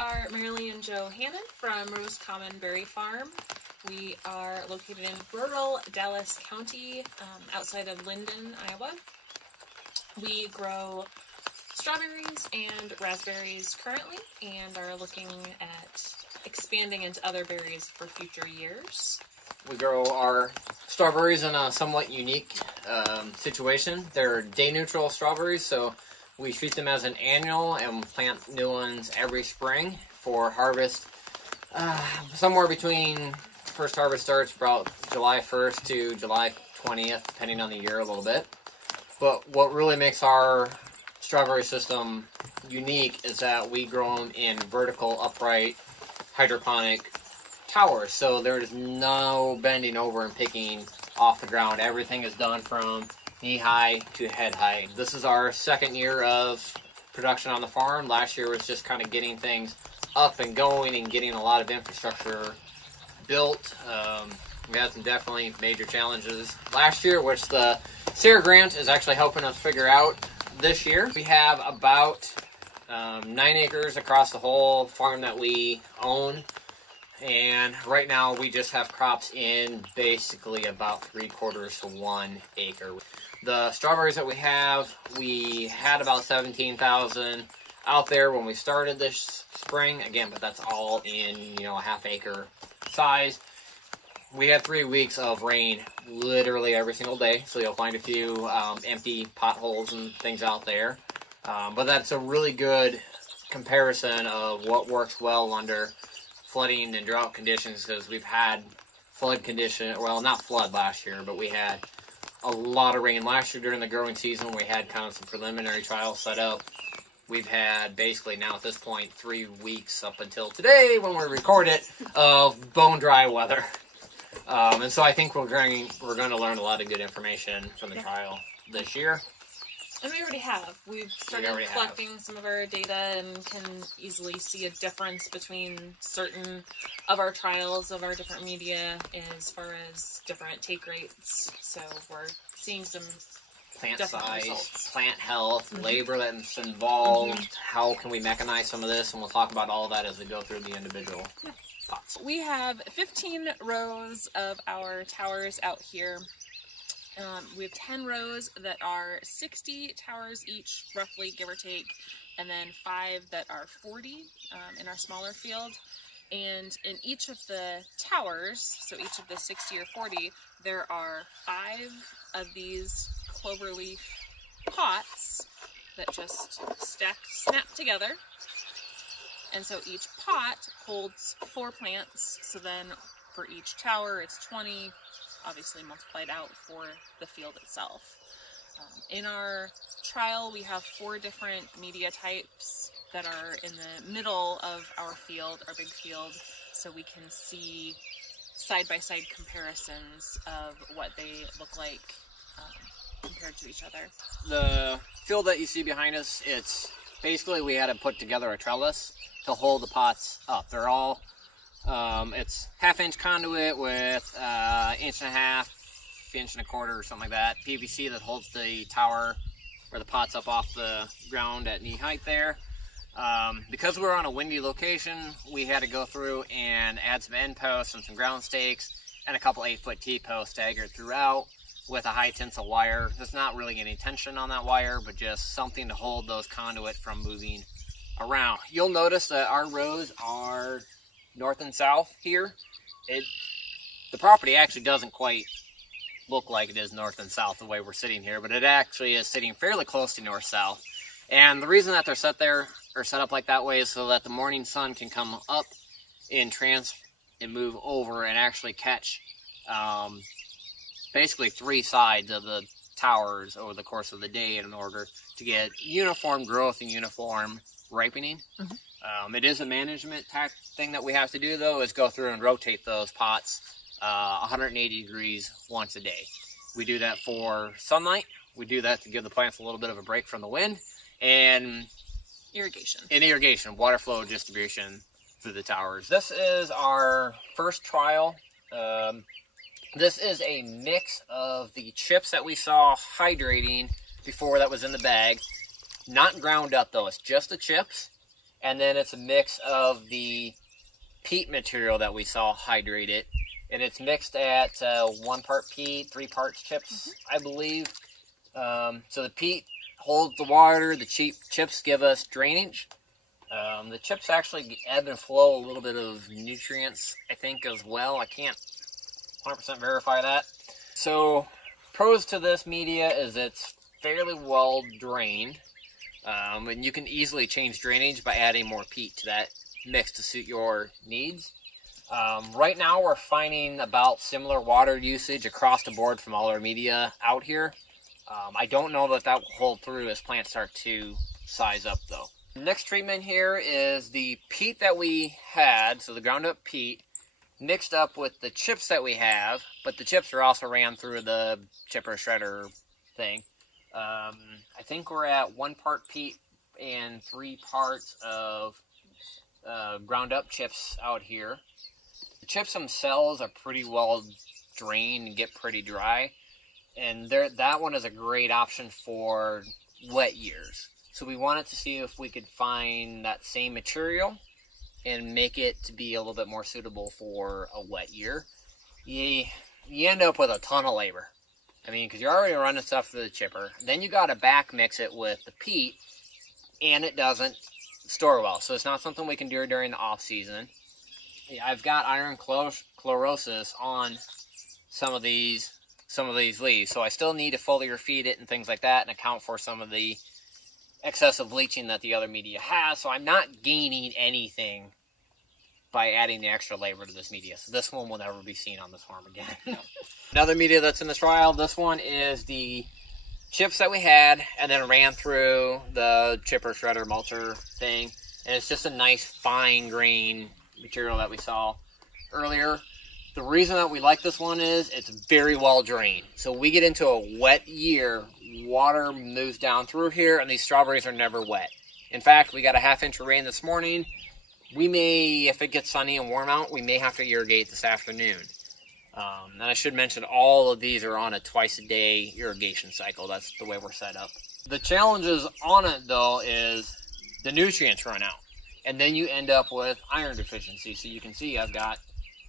are Marilee and Joe Hannon from Rose Common Berry Farm. We are located in rural Dallas County, outside of Linden, Iowa. We grow strawberries and raspberries currently, and are looking at expanding into other berries for future years. We grow our strawberries in a somewhat unique situation. They're day-neutral strawberries, so we treat them as an annual and plant new ones every spring for harvest. Somewhere between first harvest starts about July 1st to July 20th, depending on the year a little bit. But what really makes our strawberry system unique is that we grow them in vertical, upright, hydroponic towers. So there's no bending over and picking off the ground. Everything is done from knee-high to head-high. This is our second year of production on the farm. Last year was just kind of getting things up and going and getting a lot of infrastructure built. We had some definitely major challenges last year, which the SARE grant is actually helping us figure out this year. We have about 9 acres across the whole farm that we own, and right now we just have crops in basically about 3/4 to 1 acre. The strawberries that we had about 17,000 out there when we started this spring, again, but that's all in a half-acre size. We had 3 weeks of rain literally every single day, so you'll find a few empty potholes and things out there. But that's a really good comparison of what works well under flooding and drought conditions, because we've had flood condition, well, not flood last year, but we had a lot of rain last year during the growing season. We had kind of some preliminary trials set up. We've had basically now at this point 3 weeks up until today when we record it of bone dry weather. And so I think we're going to learn a lot of good information from the trial this year. And we already have. We've started collecting some of our data and can easily see a difference between certain of our trials of our different media as far as different take rates. So we're seeing some plant size, results. Plant health, labor that's involved, how can we mechanize some of this, and we'll talk about all of that as we go through the individual pots. We have 15 rows of our towers out here. We have 10 rows that are 60 towers each, roughly, give or take, and then 5 that are 40 in our smaller field. And in each of the towers, so each of the 60 or 40, there are 5 of these cloverleaf pots that just snap together. And so each pot holds 4 plants, so then for each tower it's 20, obviously multiplied out for the field itself. In our trial, we have 4 different media types that are in the middle of our field, our big field, so we can see side-by-side comparisons of what they look like compared to each other. The field that you see behind us, it's basically we had to put together a trellis to hold the pots up. They're all it's 1/2-inch conduit with 1.5 inch, 1.25 or something like that, PVC that holds the tower or the pots up off the ground at knee height there. Because we're on a windy location, we had to go through and add some end posts and some ground stakes and a couple 8-foot T-posts staggered throughout with a high tensile wire. There's not really any tension on that wire, but just something to hold those conduit from moving around. You'll notice that our rows are north and south here. The property actually doesn't quite look like it is north and south the way we're sitting here, but it actually is sitting fairly close to north-south. And the reason that they're set up like that way is so that the morning sun can come up and move over and actually catch basically 3 sides of the towers over the course of the day in order to get uniform growth and uniform ripening. It is a management thing that we have to do, though, is go through and rotate those pots 180 degrees once a day. We do that for sunlight. We do that to give the plants a little bit of a break from the wind, and irrigation, water flow distribution through the towers. This is our first trial. This is a mix of the chips that we saw hydrating before that was in the bag. Not ground up, though. It's just the chips. and then it's a mix of the peat material that we saw hydrate it, and it's mixed at 1 part peat, 3 parts chips, I believe. So the peat holds the water, the chips give us drainage. The chips actually ebb and flow a little bit of nutrients, I think, as well. I can't 100% verify that. So pros to this media is it's fairly well drained, and you can easily change drainage by adding more peat to that mix to suit your needs. Right now we're finding about similar water usage across the board from all our media out here. I don't know that will hold through as plants start to size up though. Next treatment here is the peat that we had, so the ground up peat, mixed up with the chips that we have, but the chips are also ran through the chipper shredder thing. I think we're at 1 part peat and 3 parts of ground up chips out here. The chips themselves are pretty well drained and get pretty dry, and that one is a great option for wet years. So we wanted to see if we could find that same material and make it to be a little bit more suitable for a wet year. You end up with a ton of labor. I mean, because you're already running stuff through the chipper. Then you got to back mix it with the peat, and it doesn't store well. So it's not something we can do during the off season. I've got iron chlorosis on some of these leaves, so I still need to foliar feed it and things like that, and account for some of the excessive leaching that the other media has. So I'm not gaining anything by adding the extra labor to this media. So this one will never be seen on this farm again. Another media that's in the trial, this one is the chips that we had and then ran through the chipper shredder mulcher thing. And it's just a nice fine grain material that we saw earlier. The reason that we like this one is it's very well drained. So we get into a wet year, water moves down through here, and these strawberries are never wet. In fact, we got a 1/2 inch of rain this morning. We may, if it gets sunny and warm out, we may have to irrigate this afternoon. And I should mention all of these are on a twice-a-day irrigation cycle. That's the way we're set up. The challenges on it, though, is the nutrients run out. And then you end up with iron deficiency. So you can see I've got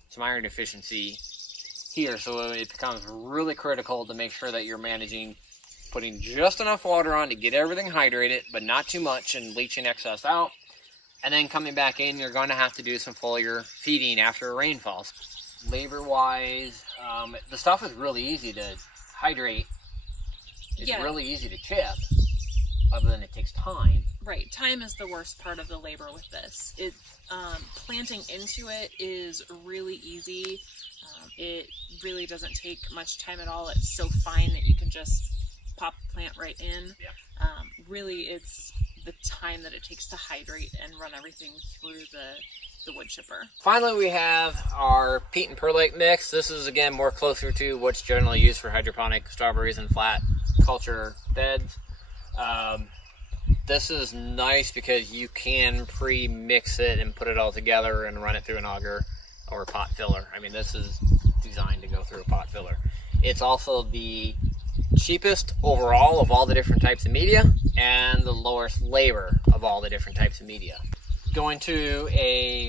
some iron deficiency here. So it becomes really critical to make sure that you're managing putting just enough water on to get everything hydrated, but not too much and leaching excess out. And then coming back in, you're going to have to do some foliar feeding after a rain falls. Labor-wise, the stuff is really easy to hydrate. It's really easy to chip, other than it takes time. Right, time is the worst part of the labor with this. Planting into it is really easy. It really doesn't take much time at all. It's so fine that you can just pop the plant right in. Yeah. Really, it's the time that it takes to hydrate and run everything through the wood chipper. Finally, we have our peat and perlite mix. This is, again, more closer to what's generally used for hydroponic strawberries and flat culture beds. This is nice because you can pre-mix it and put it all together and run it through an auger or a pot filler. I mean, this is designed to go through a pot filler. It's also the cheapest overall of all the different types of media and the lowest labor of all the different types of media. Going to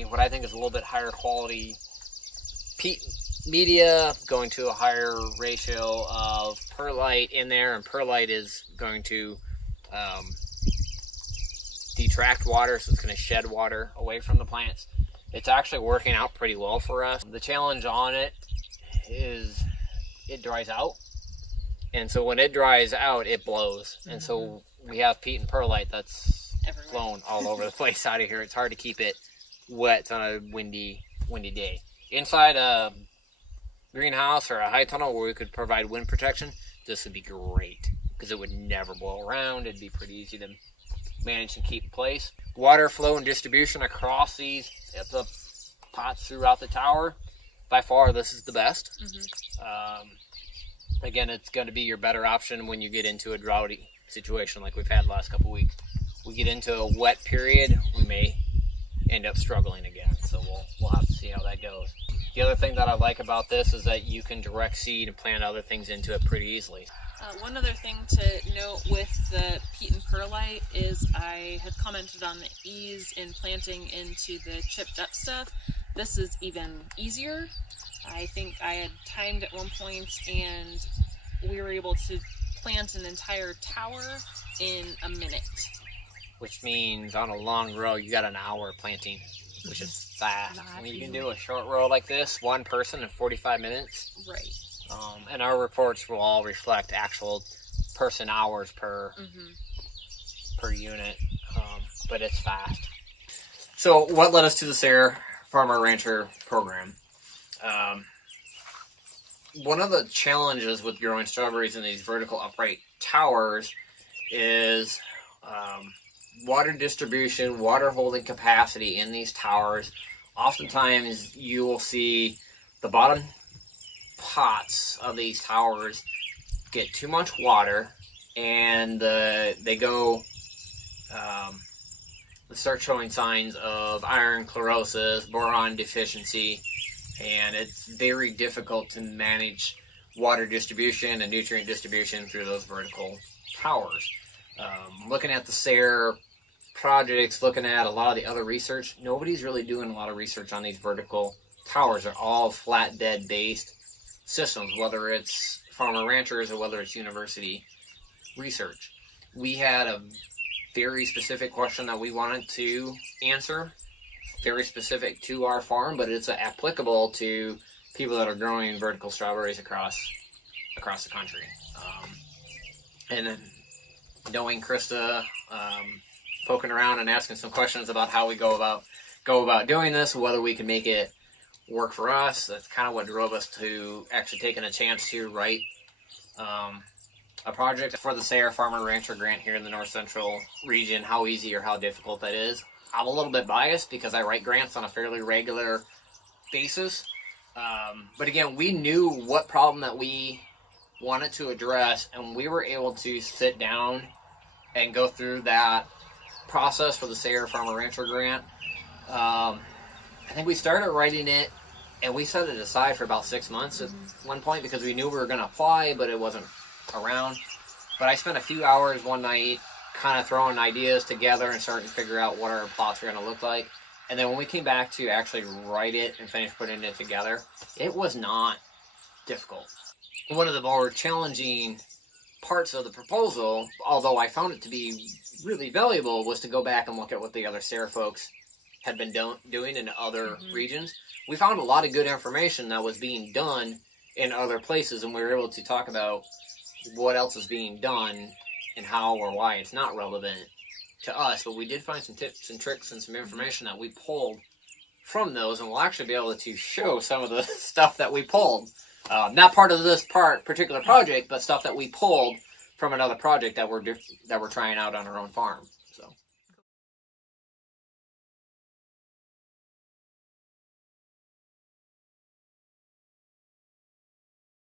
what I think is a little bit higher quality peat media, going to a higher ratio of perlite in there, and perlite is going to detract water, so it's going to shed water away from the plants. It's actually working out pretty well for us. The challenge on it is it dries out, and so when it dries out, it blows. And so we have peat and perlite that's Everywhere. Blown all over the place out of here. It's hard to keep it wet on a windy day. Inside a greenhouse or a high tunnel where we could provide wind protection, this would be great because it would never blow around. It'd be pretty easy to manage and keep in place. Water flow and distribution across the pots throughout the tower. By far, this is the best. Again, it's going to be your better option when you get into a droughty situation like we've had the last couple weeks. We get into a wet period, we may end up struggling again. So we'll have to see how that goes. The other thing that I like about this is that you can direct seed and plant other things into it pretty easily. One other thing to note with the peat and perlite is I had commented on the ease in planting into the chipped up stuff. This is even easier. I think I had timed at one point and we were able to plant an entire tower in a minute. Which means on a long row, you got an hour planting, which is fast. When you can do a short row like this, one person in 45 minutes. Right. And our reports will all reflect actual person hours per unit, but it's fast. So what led us to the Sayre Farmer Rancher program? One of the challenges with growing strawberries in these vertical upright towers is water distribution, water holding capacity in these towers. Oftentimes you will see the bottom pots of these towers get too much water and they start showing signs of iron chlorosis, boron deficiency, and it's very difficult to manage water distribution and nutrient distribution through those vertical towers. Looking at the Sayre projects, looking at a lot of the other research, nobody's really doing a lot of research on these vertical towers. They're all flat bed based systems, whether it's farmer ranchers or whether it's university research. We had a very specific question that we wanted to answer, very specific to our farm, but it's applicable to people that are growing vertical strawberries across the country. And then knowing Krista, poking around and asking some questions about how we go about doing this, whether we can make it work for us. That's kind of what drove us to actually taking a chance to write a project for the Sayre Farmer Rancher Grant here in the North Central region. How easy or how difficult that is. I'm a little bit biased because I write grants on a fairly regular basis. But again, we knew what problem that we wanted to address, and we were able to sit down and go through that process for the Sayre Farmer Rancher Grant. I think we started writing it, and we set it aside for about 6 months at one point because we knew we were going to apply, but it wasn't around. But I spent a few hours one night kind of throwing ideas together and starting to figure out what our plots were going to look like. And then when we came back to actually write it and finish putting it together, it was not difficult. One of the more challenging parts of the proposal, although I found it to be really valuable, was to go back and look at what the other Sayre folks had been doing in other regions. We found a lot of good information that was being done in other places, and we were able to talk about what else is being done and how or why it's not relevant to us. But we did find some tips and tricks and some information that we pulled from those, and we'll actually be able to show some of the stuff that we pulled. Not part of this particular project, but stuff that we pulled from another project that we're trying out on our own farm.